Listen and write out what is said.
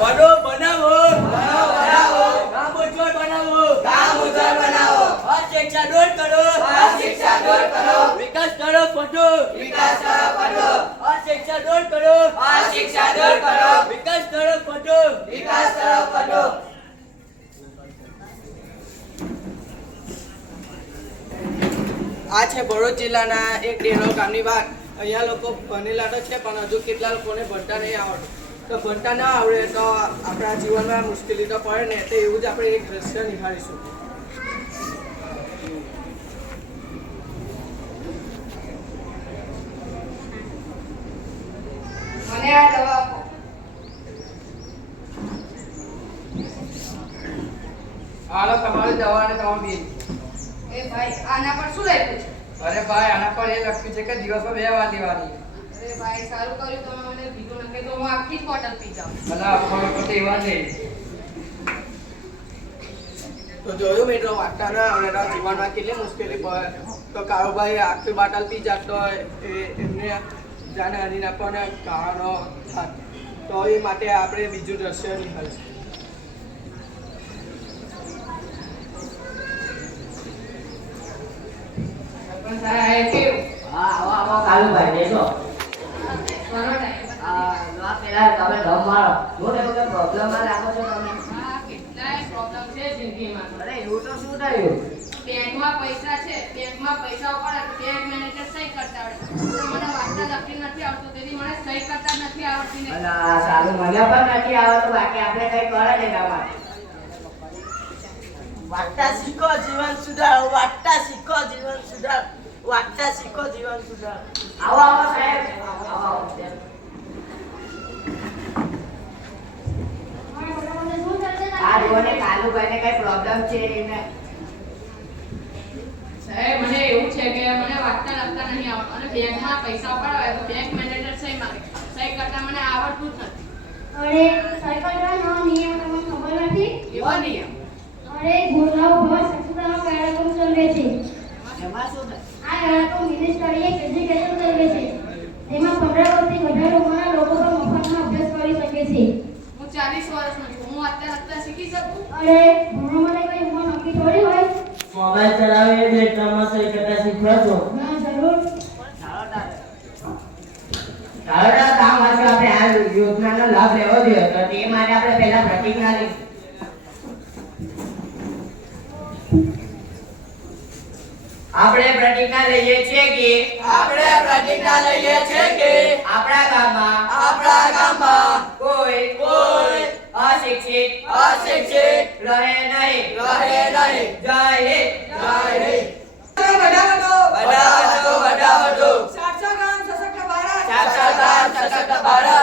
વડો બનાવો બનાવો ગામ ઉજ્જવળ બનાવો ગામ ઉજ્જવળ બનાવો અશિક્ષા દૂર કરો અશિક્ષા દૂર કરો વિકાસ તરફ વધો વિકાસ તરફ વધો અશિક્ષા દૂર કરો અશિક્ષા દૂર કરો વિકાસ તરફ વધો વિકાસ તરફ વધો આ છે ભરૂચ જિલ્લાના એક ડેરો ગામની વાત. અહીંયા લોકો ભણેલા તો છે પણ હજુ કેટલા લોકોને ભણતા નહીં આવડતું. તો ભણતા ના આવડે તો આપણા જીવનમાં મુશ્કેલી તો પડે ને. તો એવું જ આપણે એક દ્રશ્ય નિહાળીશું. મને આ દવા આપો. હાલો તમારી દવા અને તમારું બિલ. એ ભાઈ આના પર શું લખ્યું છે? અરે ભાઈ આના પર એ લખ્યું છે કે દિવસમાં 2 વાર લેવાની. અરે ભાઈ સારું કર્યું તમે મને કીધું ને કે તો હું આખી જ બોટલ પી જાઉં. ભલા અફવા તો એવા નહીં. તો જોયું મિત્રો, વાંચતા ના આવડે તો જીવનમાં કેટલી મુશ્કેલી પડે. તો કારોબારી આખી બાટલ પી જતો હોય એમને જાનહાનિ નાખવાના કારણો થાય. તો એ માટે આપણે બીજું દ્રશ્ય નિહાળીશું. પણ સાહેબ આ કેવું? આવો કાલુભાઈ બેસો. ઘણો ટાઈમ આ પેલા તમે ધમ મારો. જોને એવું કે પ્રોબ્લેમમાં રાખો છો તમે. આ કેટલાય પ્રોબ્લેમ છે જિંદગીમાં. અરે એવું તો શું થયું? બેંકમાં પૈસા છે, બેંકમાં પૈસા પડે તો બેંક મેનેજર સહી કરતા આવડે. તો મને વાંચતા લખી નથી આવતું, તેથી મને સહી કરતા નથી આવડતી ને. અલા સારું, મને પણ નથી આવડતું. બાકી આપણે કઈ કરે ને એના માટે. વાંચતા શીખો જીવન સુધારો વાંચતા શીખો જીવન સુધારો વાંચતા શીખો જીવન સુધારો આવો આવો સાહેબ. આવો આવો. આ જોને કાલુભાઈને કઈ પ્રોબ્લેમ છે એને. સાહેબ મને એવું છે કે મને વાંચતા લખતા નહીં આવડતું અને બેંકમાં પૈસા પડાવે તો બેંક મેનેજર સહી માંગે. સહી કરતા મને આવડતું જ નથી. અરે સરકારનો નિયમ તમને ખબર નથી? એવો નિયમ. અરે ગોળાઓ પર સત્તાનો કાર્યક્રમ ચાલે છે. એમાં શું થાય? આ કાર્યક્રમ મિનિસ્ટરી એજ્યુકેશન ચાલે છે. તેમાં 15 વર્ષથી વધારે ઉંમરના લોકો પણ મફતમાં અભ્યાસ કરી શકે છે. હું 40 વર્ષનો છું. હું વાંચતા લખતા શીખી શકું? અરે ભણવા માટે કોઈ ઉંમર નક્કી થોડી હોય. મોબાઈલ ચલાવે એ બેટમાં સહી કરતા શીખવા છો. ના જરૂર. ચાલો કામ વાંચો. આપણે આ યોજનાનો લાભ લેવો જોઈએ. તો તે માટે આપણે પહેલા પ્રતિજ્ઞા લઈશું. આપણે પ્રતિજ્ઞા લઈએ છીએ કે આપણા ગામમાં કોઈ અશિક્ષિત રહે નહીં. જય હિન્દ. સાક્ષર ગામ સશક્ત ભારત